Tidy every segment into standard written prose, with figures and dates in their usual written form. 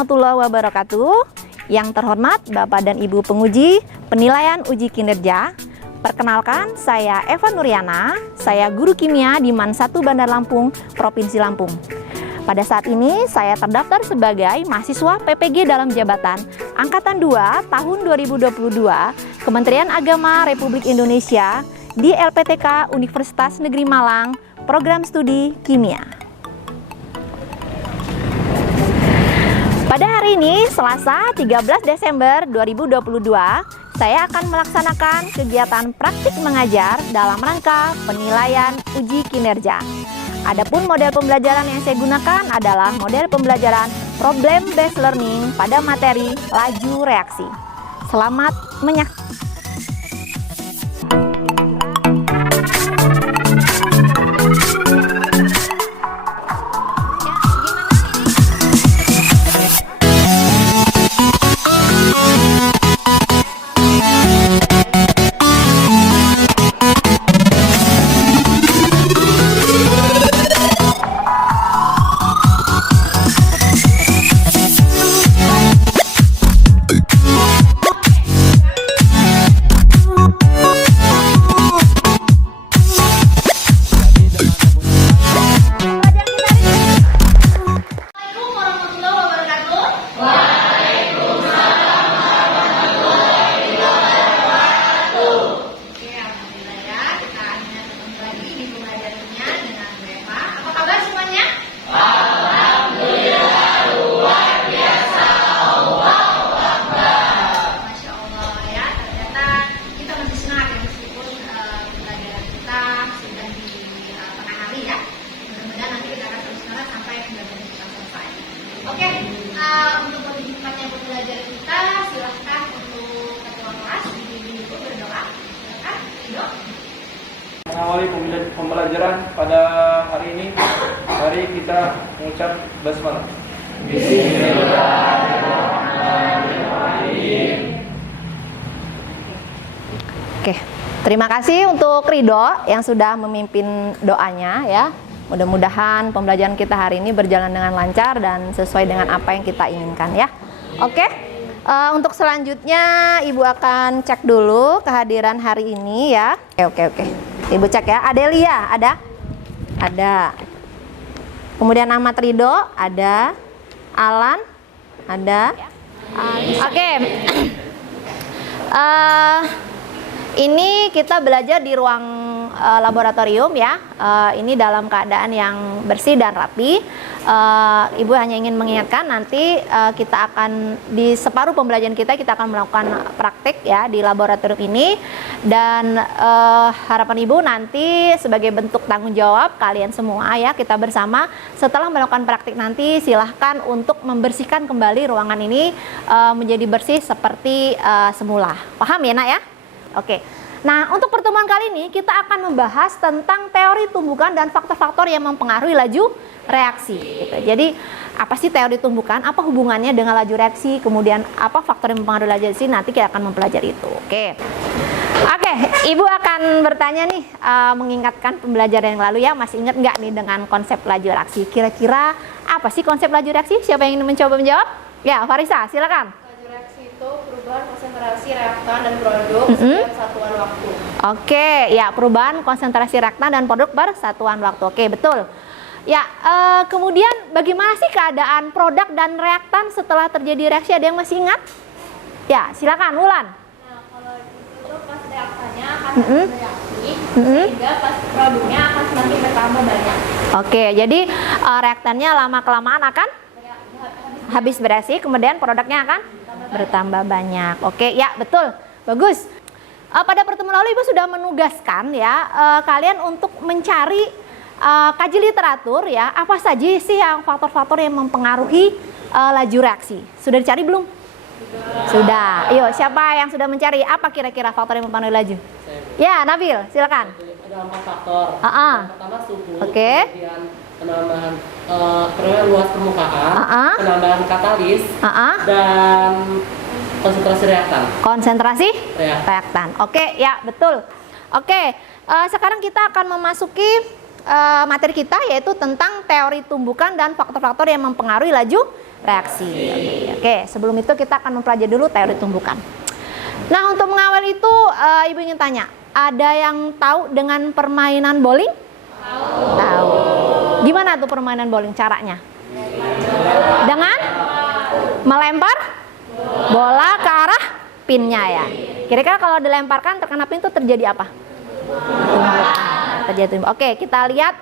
warahmatullahi wabarakatuh. Yang terhormat Bapak dan Ibu penguji penilaian uji kinerja. Perkenalkan, saya Eva Nuriana, saya guru kimia di MAN 1 Bandar Lampung, Provinsi Lampung. Pada saat ini saya terdaftar sebagai mahasiswa PPG dalam jabatan Angkatan 2 tahun 2022 Kementerian Agama Republik Indonesia di LPTK Universitas Negeri Malang, Program Studi Kimia. Pada hari ini, Selasa 13 Desember 2022, saya akan melaksanakan kegiatan praktik mengajar dalam rangka penilaian uji kinerja. Adapun model pembelajaran yang saya gunakan adalah model pembelajaran problem based learning pada materi laju reaksi. Selamat menyaksikan. Untuk lebih cepatnya pembelajaran kita, silahkan untuk ketua kelas ibu berdoa. Silakan, Ridho. Mengawali pembelajaran pada hari ini, mari kita mengucap basmalah. Bismillahirrahmanirrahim. Oke, terima kasih untuk Ridho yang sudah memimpin doanya ya. Mudah-mudahan pembelajaran kita hari ini berjalan dengan lancar dan sesuai dengan apa yang kita inginkan ya. Oke, untuk selanjutnya Ibu akan cek dulu kehadiran hari ini ya. Oke. Ibu cek ya. Adelia ada? Ada. Kemudian Ahmad Ridho ada. Alan ada. Oke. Ini kita belajar di ruang laboratorium ya. Ini dalam keadaan yang bersih dan rapi. Ibu hanya ingin mengingatkan nanti kita akan di separuh pembelajaran kita akan melakukan praktik ya di laboratorium ini, dan harapan Ibu nanti sebagai bentuk tanggung jawab kalian semua ya, kita bersama setelah melakukan praktik nanti silahkan untuk membersihkan kembali ruangan ini menjadi bersih seperti semula. Paham ya nak ya? Oke. Nah, untuk pertemuan kali ini kita akan membahas tentang teori tumbukan dan faktor-faktor yang mempengaruhi laju reaksi. Gitu. Jadi, apa sih teori tumbukan? Apa hubungannya dengan laju reaksi? Kemudian, apa faktor yang mempengaruhi laju reaksi? Nanti kita akan mempelajari itu. Oke, Ibu akan bertanya nih, mengingatkan pembelajaran yang lalu ya. Masih ingat nggak nih dengan konsep laju reaksi? Kira-kira apa sih konsep laju reaksi? Siapa yang ingin mencoba menjawab? Ya, Farisa, silakan. Itu perubahan konsentrasi reaktan dan produk setiap satuan waktu. Oke, ya perubahan konsentrasi reaktan dan produk bersatuan waktu. Oke, betul. Ya, kemudian bagaimana sih keadaan produk dan reaktan setelah terjadi reaksi? Ada yang masih ingat? Ya, silakan, Wulan. Nah, kalau itu pas reaktannya akan bereaksi, sehingga pas produknya akan semakin bertambah banyak. Oke, jadi reaktannya lama-kelamaan akan habis bereaksi, kemudian produknya akan bertambah banyak. Oke, ya betul, bagus. Pada pertemuan lalu Ibu sudah menugaskan ya kalian untuk mencari kaji literatur ya, apa saja sih yang faktor-faktor yang mempengaruhi laju reaksi. Sudah dicari belum? Sudah. Yuk, siapa yang sudah mencari? Apa kira-kira faktor yang mempengaruhi laju? Ya, Nabil, silakan. Ada 4 faktor. Yang pertama suhu, Oke. kemudian penambahan luas permukaan, penambahan katalis, dan konsentrasi reaktan. Konsentrasi reaktan. Oke, ya betul. Oke, sekarang kita akan memasuki materi kita, yaitu tentang teori tumbukan dan faktor-faktor yang mempengaruhi laju reaksi. Oke, sebelum itu kita akan mempelajari dulu teori tumbukan. Nah, untuk mengawal itu Ibu ingin tanya, ada yang tahu dengan permainan bowling? Tahu. Gimana tuh permainan bowling caranya? Dengan melempar bola ke arah pinnya ya. Kira-kira kalau dilemparkan terkena pin itu terjadi apa? Terjadi. Oke, kita lihat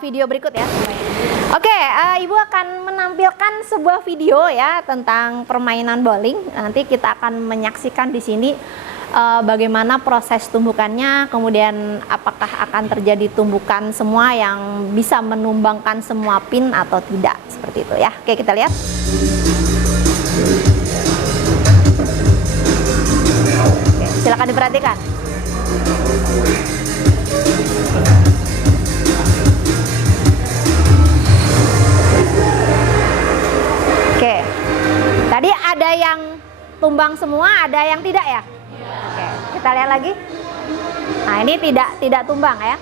video berikut ya. Oke, Ibu akan menampilkan sebuah video ya tentang permainan bowling. Nanti kita akan menyaksikan di sini bagaimana proses tumbukannya, kemudian apakah akan terjadi tumbukan semua yang bisa menumbangkan semua pin atau tidak, seperti itu ya. Oke, kita lihat. Oke, silakan diperhatikan. Oke, tadi ada yang tumbang semua, ada yang tidak ya? Oke, kita lihat lagi. Nah, ini tidak tumbang ya.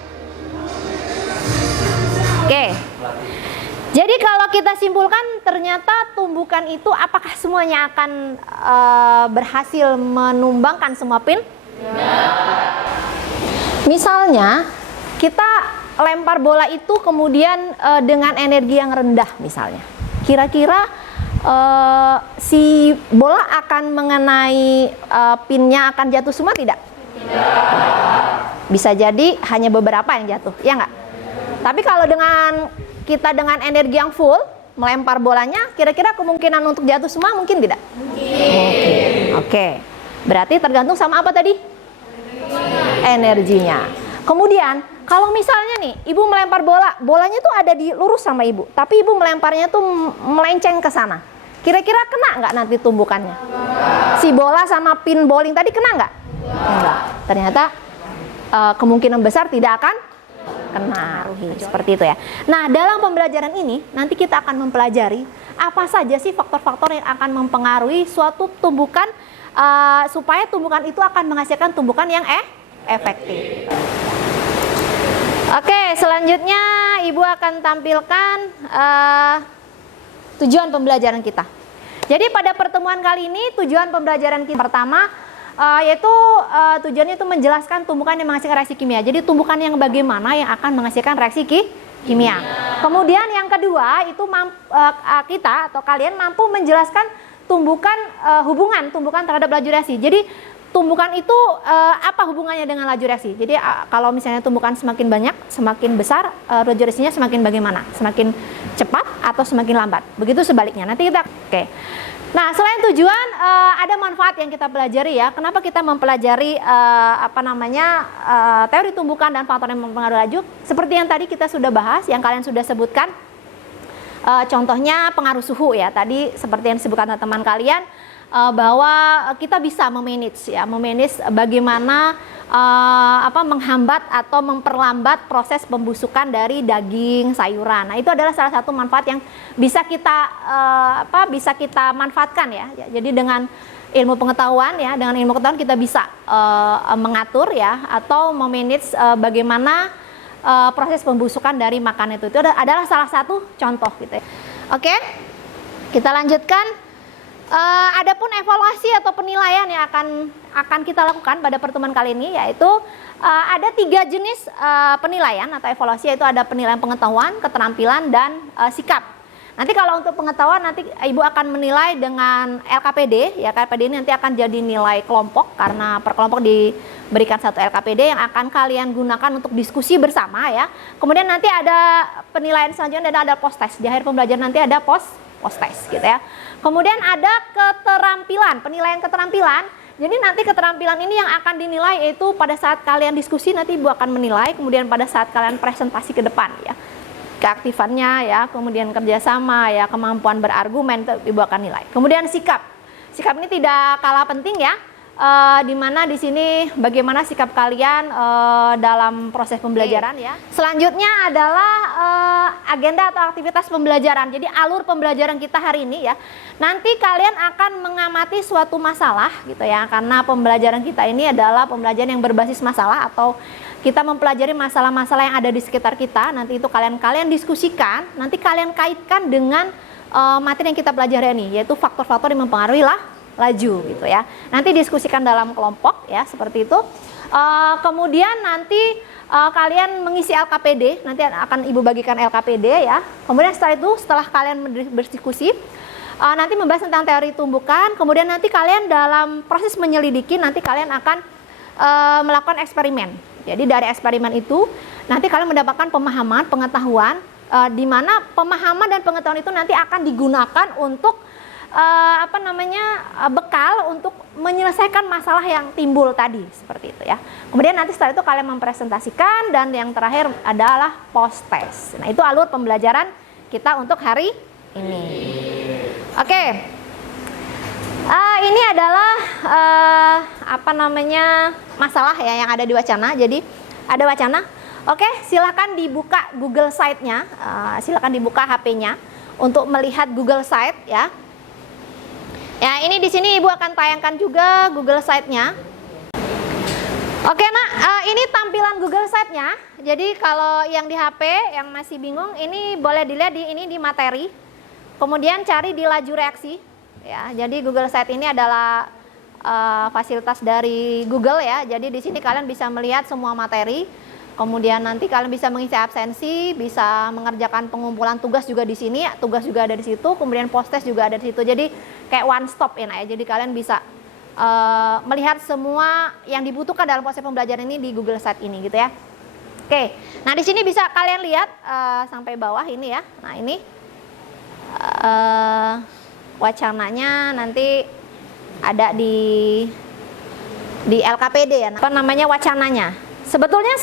Oke. Jadi kalau kita simpulkan, ternyata tumbukan itu apakah semuanya akan berhasil menumbangkan semua pin? Misalnya kita lempar bola itu kemudian dengan energi yang rendah misalnya. Kira-kira si bola akan mengenai pinnya akan jatuh semua tidak? Bisa jadi hanya beberapa yang jatuh, ya nggak? Tapi kalau kita dengan energi yang full melempar bolanya, kira-kira kemungkinan untuk jatuh semua mungkin tidak? Mungkin. Oke. Berarti tergantung sama apa tadi? Energinya. Kemudian kalau misalnya nih Ibu melempar bolanya tuh ada di lurus sama Ibu, tapi Ibu melemparnya tuh melenceng ke sana. Kira-kira kena nggak nanti tumbukannya? Si bola sama pin bowling tadi kena nggak? Enggak. Ternyata kemungkinan besar tidak akan kena. Seperti itu ya. Nah, dalam pembelajaran ini nanti kita akan mempelajari apa saja sih faktor-faktor yang akan mempengaruhi suatu tumbukan supaya tumbukan itu akan menghasilkan tumbukan yang efektif. Oke, selanjutnya Ibu akan tampilkan tujuan pembelajaran kita. Jadi pada pertemuan kali ini tujuan pembelajaran kita pertama yaitu tujuannya itu menjelaskan tumbukan yang menghasilkan reaksi kimia. Jadi tumbukan yang bagaimana yang akan menghasilkan reaksi kimia. Kemudian yang kedua itu kita atau kalian mampu menjelaskan hubungan tumbukan terhadap laju reaksi. Jadi tumbukan itu apa hubungannya dengan laju reaksi? Jadi kalau misalnya tumbukan semakin banyak, semakin besar, laju reaksinya semakin bagaimana? Semakin cepat atau semakin lambat? Begitu sebaliknya. Nanti kita oke. Nah, selain tujuan ada manfaat yang kita pelajari ya. Kenapa kita mempelajari teori tumbukan dan faktor yang mempengaruhi laju? Seperti yang tadi kita sudah bahas, yang kalian sudah sebutkan. Contohnya pengaruh suhu ya. Tadi seperti yang disebutkan teman kalian bahwa kita bisa memanage bagaimana menghambat atau memperlambat proses pembusukan dari daging sayuran. Nah, itu adalah salah satu manfaat yang bisa kita manfaatkan ya. Jadi dengan ilmu pengetahuan ya, dengan ilmu pengetahuan kita bisa mengatur ya atau memanage bagaimana proses pembusukan dari makanan itu adalah salah satu contoh gitu ya. Oke, kita lanjutkan. Adapun evaluasi atau penilaian yang akan kita lakukan pada pertemuan kali ini yaitu ada 3 jenis penilaian atau evaluasi, yaitu ada penilaian pengetahuan, keterampilan, dan sikap. Nanti kalau untuk pengetahuan nanti Ibu akan menilai dengan LKPD ya. LKPD ini nanti akan jadi nilai kelompok karena per kelompok diberikan satu LKPD yang akan kalian gunakan untuk diskusi bersama ya. Kemudian nanti ada penilaian selanjutnya dan ada post test. Di akhir pembelajaran nanti ada post test gitu ya. Kemudian ada keterampilan, penilaian keterampilan. Jadi nanti keterampilan ini yang akan dinilai yaitu pada saat kalian diskusi nanti Ibu akan menilai, kemudian pada saat kalian presentasi ke depan ya. Keaktifannya ya, kemudian kerjasama ya, kemampuan berargumen Ibu akan nilai. Kemudian sikap. Sikap ini tidak kalah penting ya. di mana di sini bagaimana sikap kalian dalam proses pembelajaran ya. Selanjutnya adalah agenda atau aktivitas pembelajaran. Jadi alur pembelajaran kita hari ini ya. Nanti kalian akan mengamati suatu masalah gitu ya. Karena pembelajaran kita ini adalah pembelajaran yang berbasis masalah atau kita mempelajari masalah-masalah yang ada di sekitar kita. Nanti itu kalian diskusikan, nanti kalian kaitkan dengan materi yang kita pelajari ini, yaitu faktor-faktor yang mempengaruhi laju gitu ya. Nanti diskusikan dalam kelompok ya, seperti itu. Kemudian nanti kalian mengisi LKPD, nanti akan Ibu bagikan LKPD ya. Kemudian setelah itu, setelah kalian berdiskusi, nanti membahas tentang teori tumbukan. Kemudian nanti kalian dalam proses menyelidiki, nanti kalian akan melakukan eksperimen. Jadi dari eksperimen itu, nanti kalian mendapatkan pemahaman, pengetahuan, di mana pemahaman dan pengetahuan itu nanti akan digunakan untuk bekal untuk menyelesaikan masalah yang timbul tadi, seperti itu ya. Kemudian nanti setelah itu kalian mempresentasikan, dan yang terakhir adalah post test. Nah, itu alur pembelajaran kita untuk hari ini. Oke. Ini adalah masalah ya yang ada di wacana. Jadi ada wacana. Oke, silakan dibuka Google Site-nya, silakan dibuka HP-nya untuk melihat Google Site ya. Ya, ini di sini Ibu akan tayangkan juga Google Site-nya. Oke, Nak, ini tampilan Google Site-nya. Jadi kalau yang di HP yang masih bingung, ini boleh dilihat di materi. Kemudian cari di laju reaksi. Ya, jadi Google Site ini adalah fasilitas dari Google ya. Jadi di sini kalian bisa melihat semua materi. Kemudian nanti kalian bisa mengisi absensi, bisa mengerjakan pengumpulan tugas juga di sini, tugas juga ada di situ, kemudian post test juga ada di situ. Jadi kayak one stop ya, Nak, ya. Jadi kalian bisa melihat semua yang dibutuhkan dalam proses pembelajaran ini di Google Site ini gitu ya. Oke, nah di sini bisa kalian lihat sampai bawah ini ya. Nah ini wacananya nanti ada di LKPD ya. Apa namanya wacananya? Sebetulnya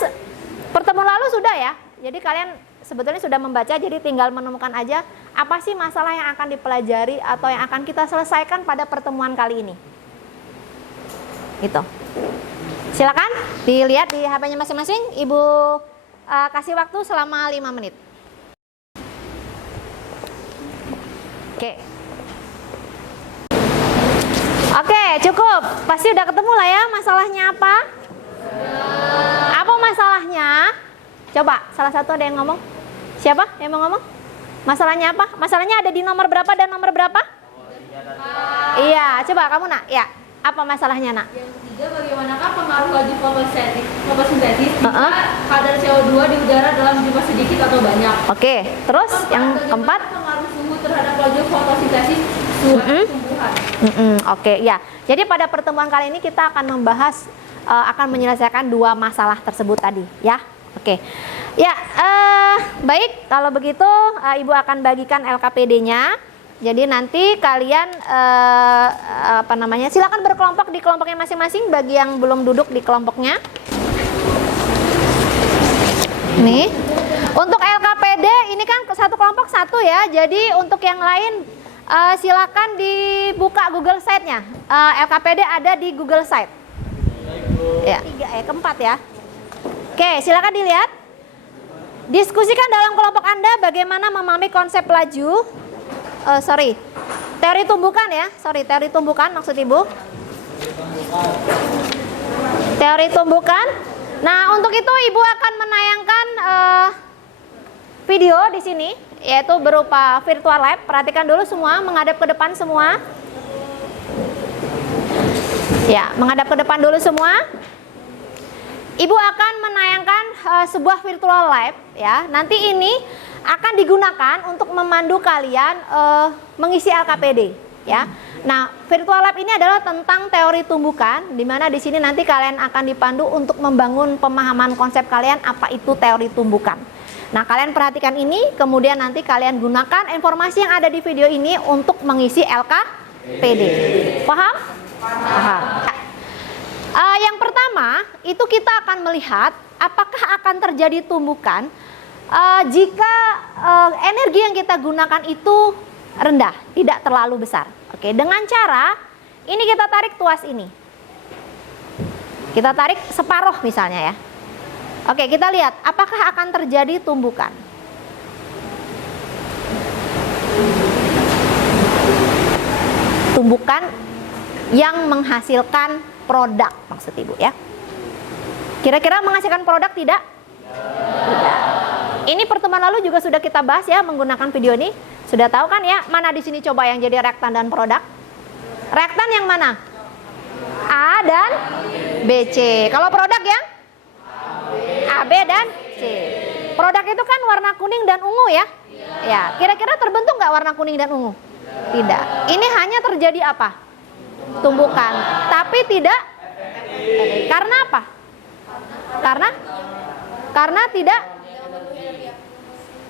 pertemuan lalu sudah ya. Jadi kalian sebetulnya sudah membaca, jadi tinggal menemukan aja apa sih masalah yang akan dipelajari atau yang akan kita selesaikan pada pertemuan kali ini. Gitu. Silakan dilihat di HP-nya masing-masing. Ibu kasih waktu selama 5 menit. Oke. Oke, cukup. Pasti udah ketemu lah ya masalahnya apa? Apa masalahnya? Coba, salah satu ada yang ngomong. Siapa yang mau ngomong? Masalahnya apa? Masalahnya ada di nomor berapa dan nomor berapa? Iya, coba kamu, Nak. Ya, apa masalahnya, Nak? Yang ketiga, bagaimanakah pengaruh laju fotosintesis jika kadar CO2 di udara dalam jumlah sedikit atau banyak? Oke, terus yang keempat? Pengaruh suhu terhadap laju fotosintesis suatu tumbuhan. Oke, ya. Jadi pada pertemuan kali ini kita akan membahas, akan menyelesaikan 2 masalah tersebut tadi, ya. Oke. Ya, baik. Kalau begitu, Ibu akan bagikan LKPD-nya. Jadi nanti kalian silakan berkelompok di kelompoknya masing-masing bagi yang belum duduk di kelompoknya. Nih. Untuk LKPD ini kan satu kelompok satu ya. Jadi untuk yang lain silakan dibuka Google Site-nya. LKPD ada di Google Site. Ya, keempat ya. Oke, silakan dilihat. Diskusikan dalam kelompok Anda bagaimana memahami konsep laju. Teori tumbukan ya. Teori tumbukan maksud Ibu. Teori tumbukan. Nah, untuk itu Ibu akan menayangkan video di sini, yaitu berupa virtual lab. Perhatikan dulu semua, menghadap ke depan semua. Ya, menghadap ke depan dulu semua. Ibu akan menayangkan sebuah virtual lab ya. Nanti ini akan digunakan untuk memandu kalian mengisi LKPD ya. Nah, virtual lab ini adalah tentang teori tumbukan, di mana di sini nanti kalian akan dipandu untuk membangun pemahaman konsep kalian apa itu teori tumbukan. Nah, kalian perhatikan ini, kemudian nanti kalian gunakan informasi yang ada di video ini untuk mengisi LKPD. Paham? Paham. Yang pertama, itu kita akan melihat apakah akan terjadi tumbukan jika energi yang kita gunakan itu rendah, tidak terlalu besar. Oke, dengan cara ini kita tarik tuas ini. Kita tarik separuh misalnya ya. Oke, kita lihat apakah akan terjadi tumbukan. Tumbukan yang menghasilkan produk maksud Ibu ya. Kira-kira menghasilkan produk tidak? Tidak. Ini pertemuan lalu juga sudah kita bahas ya menggunakan video ini. Sudah tahu kan ya mana di sini coba yang jadi reaktan dan produk? Reaktan yang mana? A dan BC. Kalau produk yang AB dan C. Produk itu kan warna kuning dan ungu ya? Ya. Kira-kira terbentuk nggak warna kuning dan ungu? Tidak. Ini hanya terjadi apa? Tumbukan. Tapi tidak. Karena apa? Karena tidak.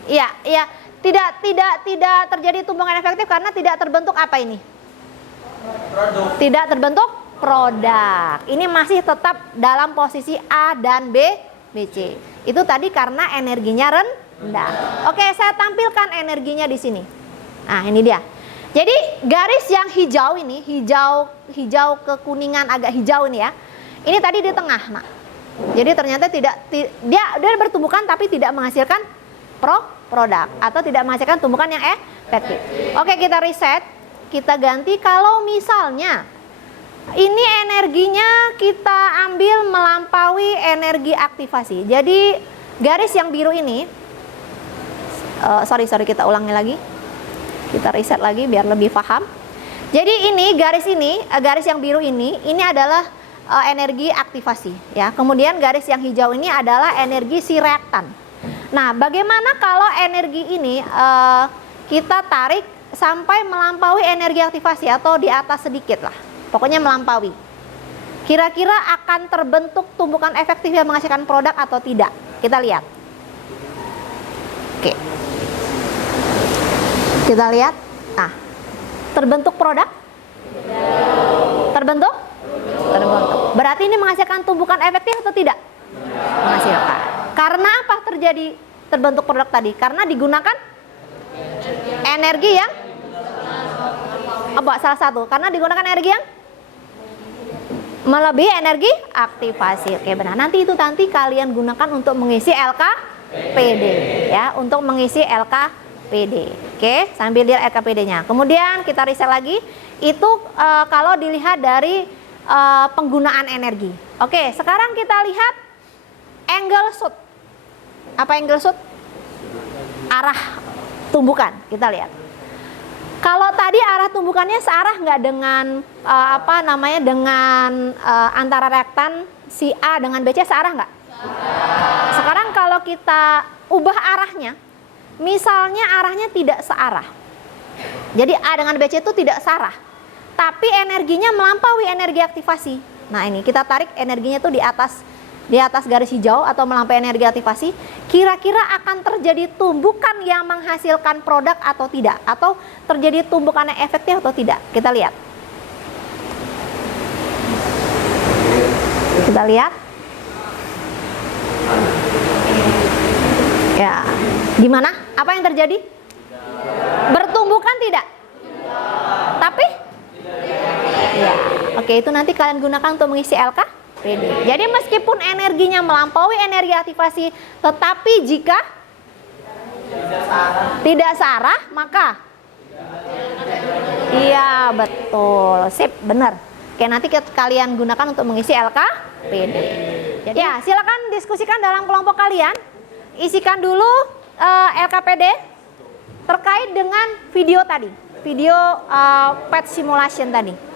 Iya, iya. Tidak terjadi tumbukan efektif karena tidak terbentuk apa ini? Tidak terbentuk produk. Ini masih tetap dalam posisi A dan B, BC. Itu tadi karena energinya rendah. Oke, saya tampilkan energinya di sini. Nah, ini dia. Jadi garis yang hijau ini, hijau kekuningan agak hijau ini ya. Ini tadi di tengah, Nak. Jadi ternyata dia bertumbukan tapi tidak menghasilkan produk atau tidak menghasilkan tumbukan yang efektif. Oke, kita reset. Kita ganti kalau misalnya ini energinya kita ambil melampaui energi aktivasi. Jadi garis yang biru ini, sorry kita ulangi lagi. Kita reset lagi biar lebih paham. Jadi ini garis yang biru ini adalah energi aktivasi ya. Kemudian garis yang hijau ini adalah energi si reaktan. Nah, bagaimana kalau energi ini kita tarik sampai melampaui energi aktivasi atau di atas sedikit lah. Pokoknya melampaui. Kira-kira akan terbentuk tumbukan efektif yang menghasilkan produk atau tidak? Kita lihat. Oke. Kita lihat. Nah, terbentuk produk? Terbentuk? Terbentuk. Berarti ini menghasilkan tumbukan efektif atau tidak? Menghasilkan. Karena apa terjadi terbentuk produk tadi? Karena digunakan energi yang salah satu. Karena digunakan energi yang melebihi energi aktivasi. Oke, benar. Nanti kalian gunakan untuk mengisi LKPD ya, untuk mengisi LKPD. Oke, sambil lihat LKPD-nya. Kemudian kita riset lagi. Itu kalau dilihat dari penggunaan energi. Oke, sekarang kita lihat angle shoot. Apa angle shoot? Arah tumbukan. Kita lihat. Kalau tadi arah tumbukannya searah nggak dengan dengan antara reaktan si A dengan BC searah nggak? Sekarang kalau kita ubah arahnya, misalnya arahnya tidak searah. Jadi A dengan BC itu tidak searah, tapi energinya melampaui energi aktivasi. Nah, ini kita tarik energinya itu di atas garis hijau atau melampaui energi aktivasi. Kira-kira akan terjadi tumbukan yang menghasilkan produk atau tidak, atau terjadi tumbukan yang efektif atau tidak? Kita lihat. Kita lihat. Ya, gimana? Apa yang terjadi? Bertumbukan tidak? Tapi? Ya, oke, itu nanti kalian gunakan untuk mengisi LKPD. Jadi meskipun energinya melampaui energi aktivasi, tetapi jika tidak searah, maka iya, betul. Sip, benar. Oke, nanti kalian gunakan untuk mengisi LKPD. Jadi, ya, silakan diskusikan dalam kelompok kalian. Isikan dulu LKPD terkait dengan video tadi. Video PET simulation tadi.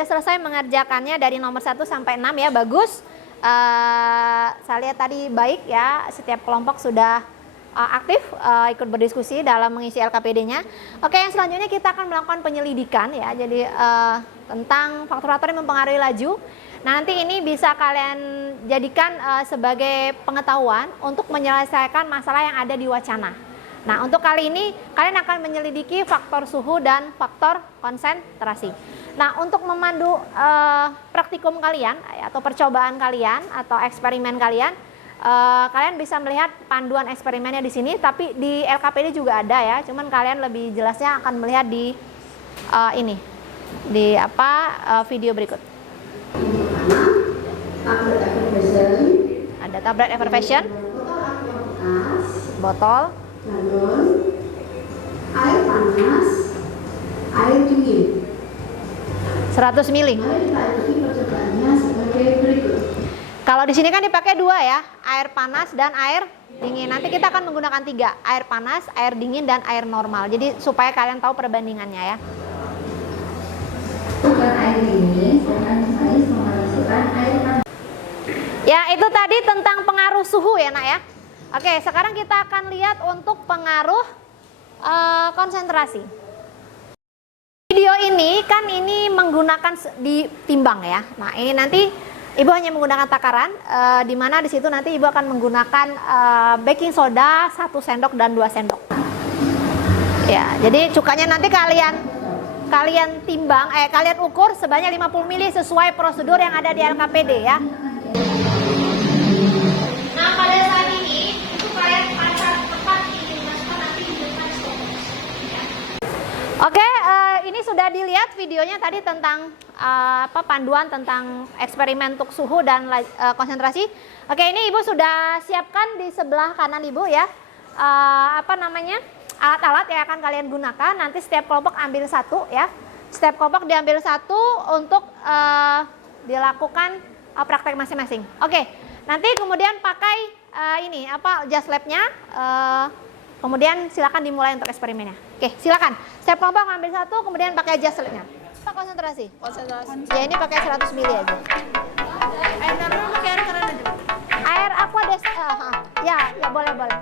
sudah selesai mengerjakannya dari nomor 1 sampai 6 ya, bagus. Saya lihat tadi baik ya, setiap kelompok sudah aktif ikut berdiskusi dalam mengisi LKPD-nya. Oke, yang selanjutnya kita akan melakukan penyelidikan ya, jadi tentang faktor-faktor yang mempengaruhi laju. Nah, nanti ini bisa kalian jadikan sebagai pengetahuan untuk menyelesaikan masalah yang ada di wacana. Nah, untuk kali ini kalian akan menyelidiki faktor suhu dan faktor konsentrasi. Nah, untuk memandu praktikum kalian atau percobaan kalian atau eksperimen kalian, kalian bisa melihat panduan eksperimennya di sini, tapi di LKPD juga ada ya. Cuman kalian lebih jelasnya akan melihat di ini, di video berikut. Ada tablet effervescent, botol, galon, air panas, air dingin. 100 mili. Mari kita ikuti percobaannya sebagai berikut. Kalau di sini kan dipakai 2 ya, air panas dan air dingin. Nanti kita akan menggunakan 3, air panas, air dingin, dan air normal. Jadi supaya kalian tahu perbandingannya ya. Bukan air dingin, dan saya memasukkan air panas. Ya, itu tadi tentang pengaruh suhu ya nak ya. Oke, sekarang kita akan lihat untuk pengaruh konsentrasi. Video ini kan menggunakan ditimbang ya. Nah, ini nanti Ibu hanya menggunakan takaran, di mana di situ nanti Ibu akan menggunakan baking soda 1 sendok dan 2 sendok. Ya, jadi cukanya nanti kalian timbang, kalian ukur sebanyak 50 mili sesuai prosedur yang ada di LKPD ya. Nah, pada saat ini itu kalian pada tempat ini dimasukkan nanti di depan stopwatch. Ya. Oke, ini sudah dilihat videonya tadi tentang panduan tentang eksperimen untuk suhu dan konsentrasi. Oke, ini Ibu sudah siapkan di sebelah kanan Ibu ya, alat-alat yang akan kalian gunakan. Nanti setiap kelompok ambil 1 ya, setiap kelompok diambil 1 untuk dilakukan praktek masing-masing. Oke, nanti kemudian pakai just lab-nya. Kemudian silakan dimulai untuk eksperimennya. Oke, silakan. Setiap kelompok ambil 1, kemudian pakai just lab-nya. Konsentrasi. Ya, ini pakai 100 mili aja. Air normal pakai air keran aja. Air aqua ya boleh.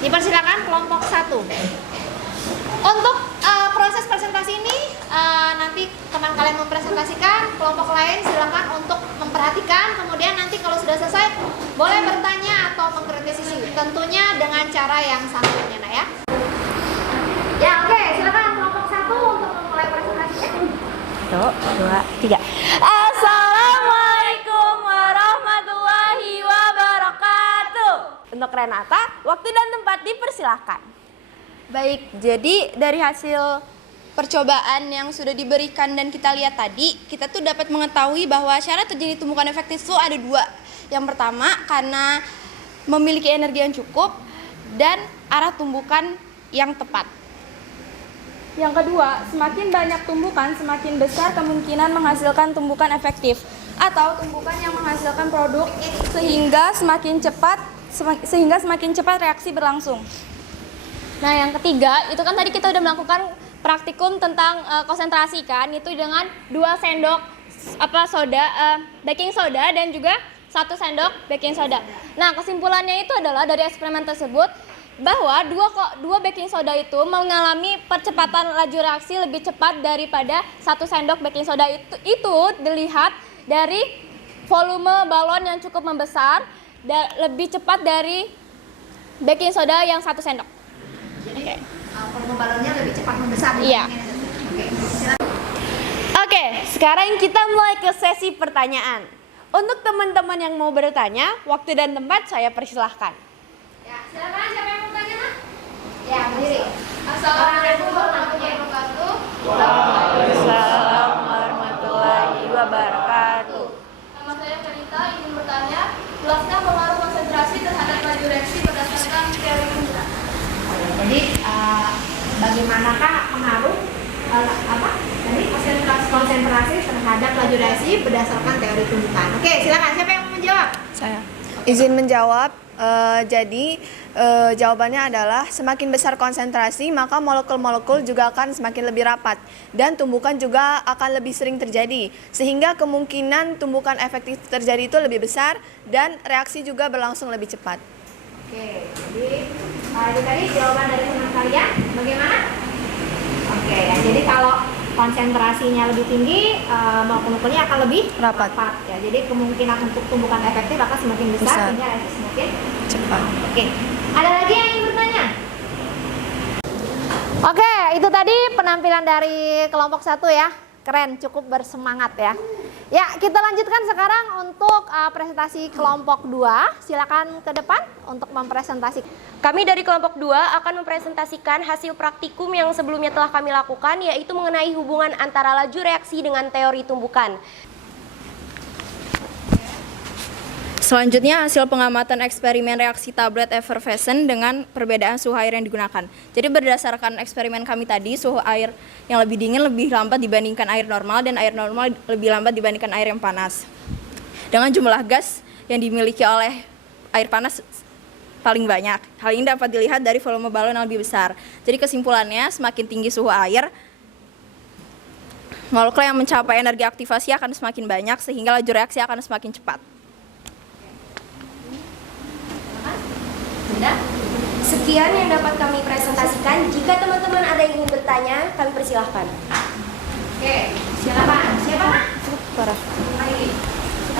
Dipersilakan kelompok 1. Untuk proses presentasi ini nanti teman kalian mempresentasikan, kelompok lain silakan untuk memperhatikan, kemudian nanti kalau sudah selesai boleh bertanya atau mengkritisi, tentunya dengan cara yang santun ya, Nak ya. Ya, oke, silakan kelompok 1 untuk memulai presentasinya. 1, 2, 3. Assalamualaikum warahmatullahi wabarakatuh. Untuk Renata, waktu dan tempat dipersilahkan. Baik, jadi dari hasil percobaan yang sudah diberikan dan kita lihat tadi, kita tuh dapat mengetahui bahwa syarat terjadi tumbukan efektif itu ada 2. Yang pertama, karena memiliki energi yang cukup dan arah tumbukan yang tepat. Yang kedua, semakin banyak tumbukan, semakin besar kemungkinan menghasilkan tumbukan efektif atau tumbukan yang menghasilkan produk sehingga semakin cepat reaksi berlangsung. Nah, yang ketiga, itu kan tadi kita udah melakukan praktikum tentang konsentrasi kan, itu dengan 2 sendok baking soda dan juga 1 sendok baking soda. Nah, kesimpulannya itu adalah dari eksperimen tersebut bahwa 2 baking soda itu mengalami percepatan laju reaksi lebih cepat daripada 1 sendok baking soda. Itu dilihat dari volume balon yang cukup membesar dan lebih cepat dari baking soda yang 1 sendok. Jadi volume balonnya lebih cepat membesar. Iya. Oke, sekarang kita mulai ke sesi pertanyaan. Untuk teman-teman yang mau bertanya, waktu dan tempat saya persilahkan. Ya, silakan siapa yang mau tanya, Nak? Ya, berdiri. Assalamualaikum warahmatullahi wabarakatuh. Waalaikumsalam warahmatullahi wabarakatuh. Nama saya Kanita, ingin bertanya, jelaskan pengaruh konsentrasi terhadap laju reaksi berdasarkan teori tumbukan. Jadi bagaimanakah pengaruh tadi konsentrasi terhadap laju reaksi berdasarkan teori tumbukan? Oke, silakan siapa yang mau menjawab? Saya izin menjawab. Jawabannya adalah semakin besar konsentrasi maka molekul-molekul juga akan semakin lebih rapat dan tumbukan juga akan lebih sering terjadi, sehingga kemungkinan tumbukan efektif terjadi itu lebih besar dan reaksi juga berlangsung lebih cepat. Oke, jadi itu tadi jawaban dari teman kalian bagaimana? Oke, ya, jadi kalau konsentrasinya lebih tinggi, molekul-molekulnya akan lebih rapat. Ya, jadi kemungkinan untuk tumbukan efektif akan semakin besar, sehingga reaksi semakin Cepat. Oke, ada lagi yang ingin bertanya? Oke, itu tadi penampilan dari kelompok 1 ya. Keren, cukup bersemangat ya. Ya, kita lanjutkan sekarang untuk presentasi kelompok 2. Silakan ke depan untuk mempresentasikan. Kami dari kelompok 2 akan mempresentasikan hasil praktikum yang sebelumnya telah kami lakukan, yaitu mengenai hubungan antara laju reaksi dengan teori tumbukan. Selanjutnya hasil pengamatan eksperimen reaksi tablet effervescent dengan perbedaan suhu air yang digunakan. Jadi berdasarkan eksperimen kami tadi, suhu air yang lebih dingin lebih lambat dibandingkan air normal dan air normal lebih lambat dibandingkan air yang panas. Dengan jumlah gas yang dimiliki oleh air panas paling banyak. Hal ini dapat dilihat dari volume balon yang lebih besar. Jadi kesimpulannya, semakin tinggi suhu air, molekul yang mencapai energi aktivasi akan semakin banyak sehingga laju reaksi akan semakin cepat. Sekian yang dapat kami presentasikan. Jika teman-teman ada yang ingin bertanya, kami persilahkan. Oke, silakan. Siapa?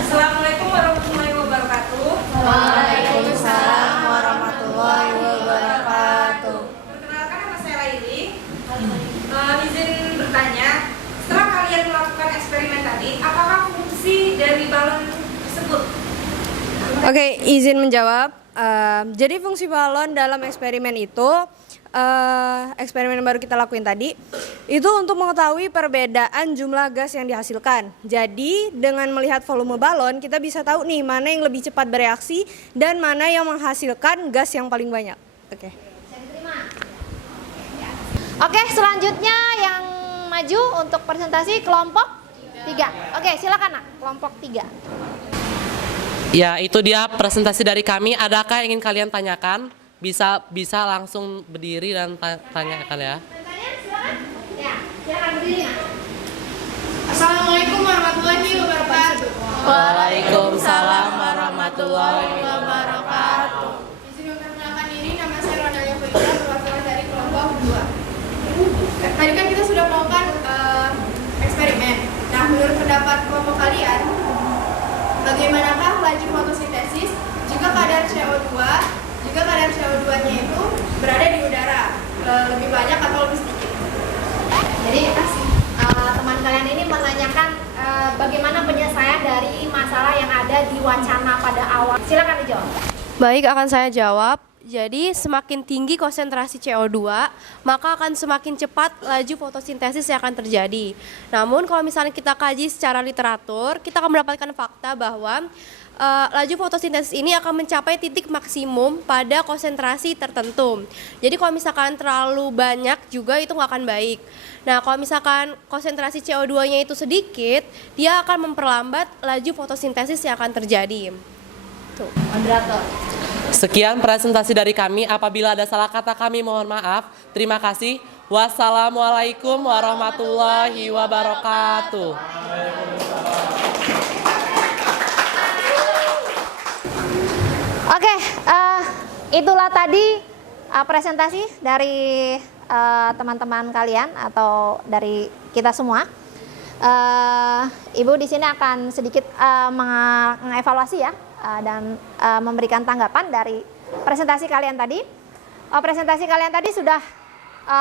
Assalamualaikum warahmatullahi wabarakatuh. Waalaikumsalam warahmatullahi wabarakatuh. Perkenalkan, nama saya Laili. Izin bertanya, setelah kalian melakukan eksperimen tadi, apakah fungsi dari balon tersebut? Oke, izin menjawab. Jadi fungsi balon dalam eksperimen itu, eksperimen yang baru kita lakuin tadi, itu untuk mengetahui perbedaan jumlah gas yang dihasilkan. Jadi dengan melihat volume balon, kita bisa tahu nih mana yang lebih cepat bereaksi dan mana yang menghasilkan gas yang paling banyak. Oke. Oke, selanjutnya yang maju untuk presentasi kelompok 3. Oke, silakan Nak, kelompok 3. Ya, itu dia presentasi dari kami. Adakah yang ingin kalian tanyakan? Bisa langsung berdiri dan tanyakan ya. Bertanya silakan. Ya, silakan berdiri Nak. Assalamualaikum warahmatullahi wabarakatuh. Waalaikumsalam warahmatullahi wabarakatuh. Izin memperkenalkan diri, nama saya Ronda Tadi kan kita sudah melakukan eksperimen. Nah, menurut pendapat kelompok kalian, bagaimanakah laju fotosintesis jika kadar CO2-nya itu berada di udara, lebih banyak atau lebih sedikit? Jadi teman kalian ini menanyakan bagaimana penyelesaian dari masalah yang ada di wacana pada awal. Silakan dijawab. Baik, akan saya jawab. Jadi semakin tinggi konsentrasi CO2, maka akan semakin cepat laju fotosintesis yang akan terjadi. Namun kalau misalnya kita kaji secara literatur, kita akan mendapatkan fakta bahwa laju fotosintesis ini akan mencapai titik maksimum pada konsentrasi tertentu. Jadi kalau misalkan terlalu banyak juga itu nggak akan baik. Nah, kalau misalkan konsentrasi CO2-nya itu sedikit, dia akan memperlambat laju fotosintesis yang akan terjadi. Tuh, moderator. Sekian presentasi dari kami. Apabila ada salah kata kami mohon maaf. Terima kasih. Wassalamualaikum warahmatullahi wabarakatuh. Oke, itulah tadi presentasi dari teman-teman kalian atau dari kita semua. Ibu di sini akan sedikit mengevaluasi ya dan memberikan tanggapan dari presentasi kalian tadi. Presentasi kalian tadi sudah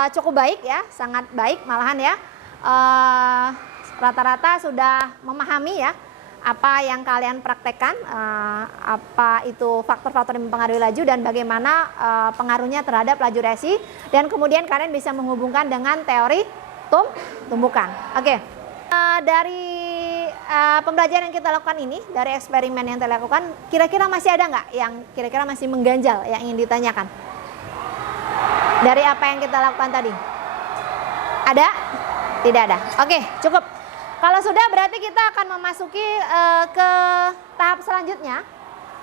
cukup baik ya, sangat baik malahan ya. Rata-rata sudah memahami ya apa yang kalian praktekkan, apa itu faktor-faktor yang mempengaruhi laju dan bagaimana pengaruhnya terhadap laju reaksi, dan kemudian kalian bisa menghubungkan dengan teori tumbukan. Oke. Dari pembelajaran yang kita lakukan ini, dari eksperimen yang kita lakukan, kira-kira masih ada nggak yang kira-kira masih mengganjal yang ingin ditanyakan? Dari apa yang kita lakukan tadi? Ada? Tidak ada. Oke, cukup. Kalau sudah berarti kita akan memasuki ke tahap selanjutnya,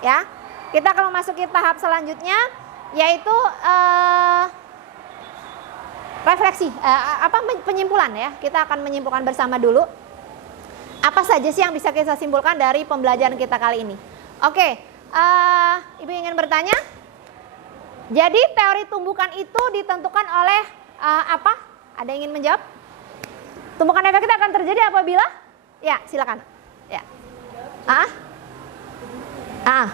ya. Kita akan memasuki tahap selanjutnya, yaitu refleksi, penyimpulan ya. Kita akan menyimpulkan bersama dulu apa saja sih yang bisa kita simpulkan dari pembelajaran kita kali ini. Oke, Ibu ingin bertanya. Jadi teori tumbukan itu ditentukan oleh apa? Ada yang ingin menjawab? Tumbukan efektif akan terjadi apabila? Ya, silakan. Ya.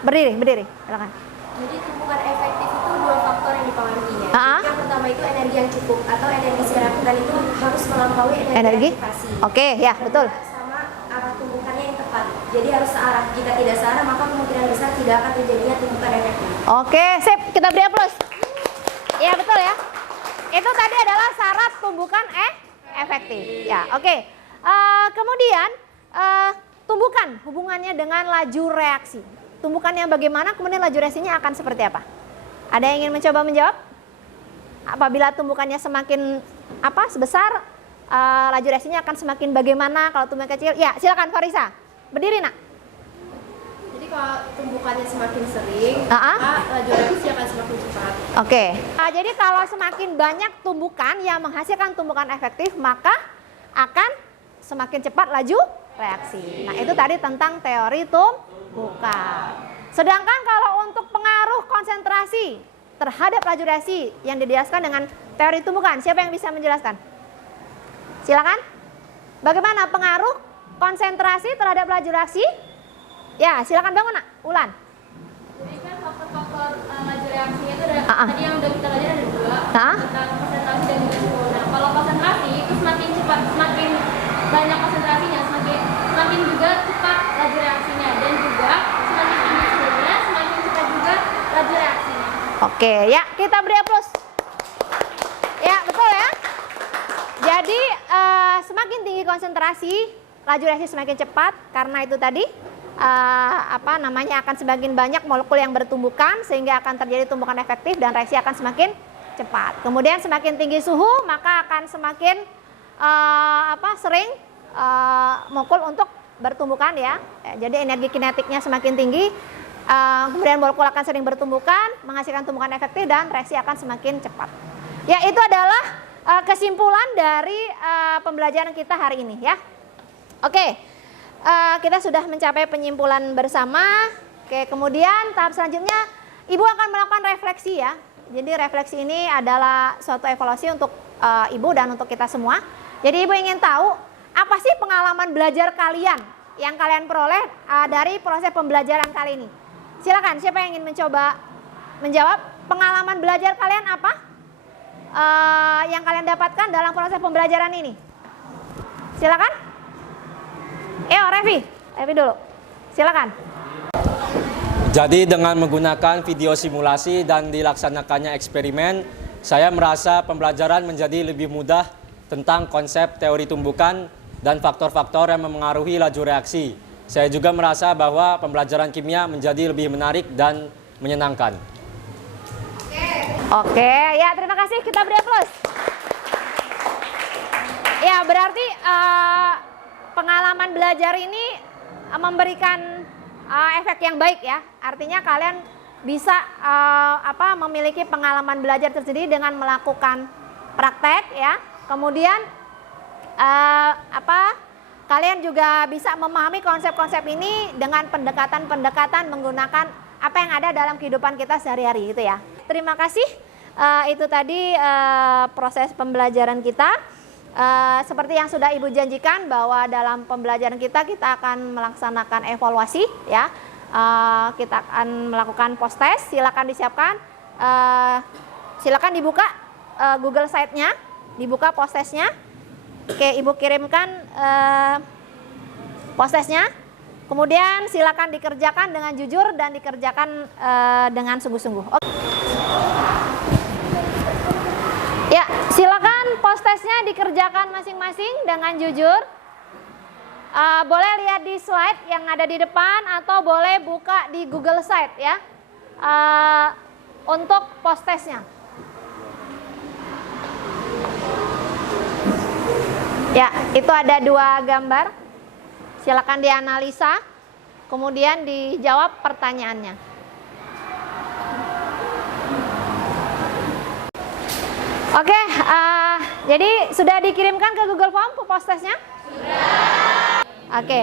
Berdiri, silakan. Jadi tumbukan efektif itu dua faktor yang dipengaruhinya. Yang pertama itu energi yang cukup atau energi sirakutan itu harus melampaui energi aktivasi. Oke, ya betul. Sama arah tumbukannya yang tepat. Jadi harus searah. Jika tidak searah maka kemungkinan besar tidak akan terjadinya tumbukan efektif. Oke, sip. Kita beri aplaus. Ya betul ya. Itu tadi adalah syarat tumbukan efektif. Ya, oke. Kemudian tumbukan hubungannya dengan laju reaksi. Tumbukan yang bagaimana, kemudian laju reaksinya akan seperti apa? Ada yang ingin mencoba menjawab? Apabila tumbukannya semakin sebesar, laju reaksinya akan semakin bagaimana? Kalau tumbukan kecil, ya silakan Farisa. Berdiri nak. Jadi kalau tumbukannya semakin sering, maka laju reaksi akan semakin cepat. Oke. Jadi kalau semakin banyak tumbukan yang menghasilkan tumbukan efektif, maka akan semakin cepat laju reaksi. Nah, itu tadi tentang teori tumbukan. Sedangkan kalau untuk pengaruh konsentrasi terhadap laju reaksi yang dijelaskan dengan teori tumbukan, siapa yang bisa menjelaskan? Silakan. Bagaimana pengaruh konsentrasi terhadap laju reaksi? Ya, silakan bangun nak, Ulan. Jadi kan faktor-faktor laju reaksinya itu tadi yang udah kita belajar ada dua, tentang konsentrasi dan juga suhu. Nah, kalau konsentrasi itu semakin cepat, semakin banyak konsentrasinya, semakin juga cepat laju reaksinya, dan juga semakin tinggi suhunya, semakin cepat juga laju reaksinya. Oke, ya kita beri aplaus. Ya betul ya. Jadi semakin tinggi konsentrasi, laju reaksi semakin cepat karena itu tadi akan semakin banyak molekul yang bertumbukan sehingga akan terjadi tumbukan efektif dan reaksi akan semakin cepat. Kemudian semakin tinggi suhu maka akan semakin sering molekul untuk bertumbukan ya. Jadi energi kinetiknya semakin tinggi, kemudian molekul akan sering bertumbukan, menghasilkan tumbukan efektif dan reaksi akan semakin cepat. Ya, itu adalah kesimpulan dari pembelajaran kita hari ini ya. Oke, kita sudah mencapai penyimpulan bersama. Oke, kemudian tahap selanjutnya Ibu akan melakukan refleksi ya. Jadi refleksi ini adalah suatu evaluasi untuk Ibu dan untuk kita semua. Jadi Ibu ingin tahu apa sih pengalaman belajar kalian yang kalian peroleh dari proses pembelajaran kali ini. Silakan, siapa yang ingin mencoba menjawab pengalaman belajar kalian apa yang kalian dapatkan dalam proses pembelajaran ini? Silakan. Revi dulu. Silakan. Jadi dengan menggunakan video simulasi dan dilaksanakannya eksperimen, saya merasa pembelajaran menjadi lebih mudah tentang konsep teori tumbukan dan faktor-faktor yang memengaruhi laju reaksi. Saya juga merasa bahwa pembelajaran kimia menjadi lebih menarik dan menyenangkan. Oke, ya terima kasih, kita beri aplaus. Ya, berarti pengalaman belajar ini memberikan efek yang baik ya. Artinya kalian bisa memiliki pengalaman belajar tersendiri dengan melakukan praktek ya. Kemudian kalian juga bisa memahami konsep-konsep ini dengan pendekatan-pendekatan menggunakan apa yang ada dalam kehidupan kita sehari-hari gitu ya. Terima kasih. Itu tadi proses pembelajaran kita. Seperti yang sudah Ibu janjikan bahwa dalam pembelajaran kita akan melaksanakan evaluasi ya. Kita akan melakukan post test. Silakan disiapkan. Silakan dibuka Google Site-nya, dibuka post test-nya. Oke, Ibu kirimkan post test-nya. Kemudian silakan dikerjakan dengan jujur dan dikerjakan dengan sungguh-sungguh. Oke. Ya, silakan post test-nya dikerjakan masing-masing dengan jujur. Boleh lihat di slide yang ada di depan atau boleh buka di Google Site ya. Untuk post test-nya. Ya, itu ada 2 gambar. Silakan dianalisa, kemudian dijawab pertanyaannya. Oke, jadi sudah dikirimkan ke Google Form post test-nya? Sudah. Oke,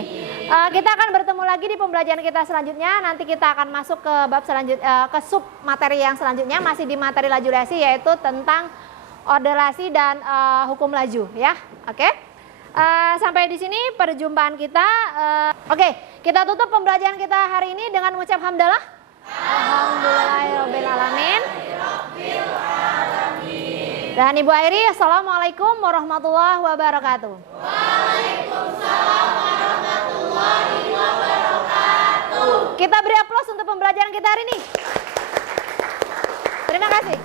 kita akan bertemu lagi di pembelajaran kita selanjutnya. Nanti kita akan masuk ke bab selanjutnya, ke sub materi yang selanjutnya, masih di materi laju reaksi, yaitu tentang orderasi dan hukum laju ya. Oke. Sampai di sini perjumpaan kita. Oke, kita tutup pembelajaran kita hari ini dengan mengucap hamdalah. Alhamdulillahirabbil alamin. Dan Ibu Airi, assalamualaikum warahmatullahi wabarakatuh. Waalaikumsalam warahmatullahi wabarakatuh. Kita beri aplaus untuk pembelajaran kita hari ini. Terima kasih.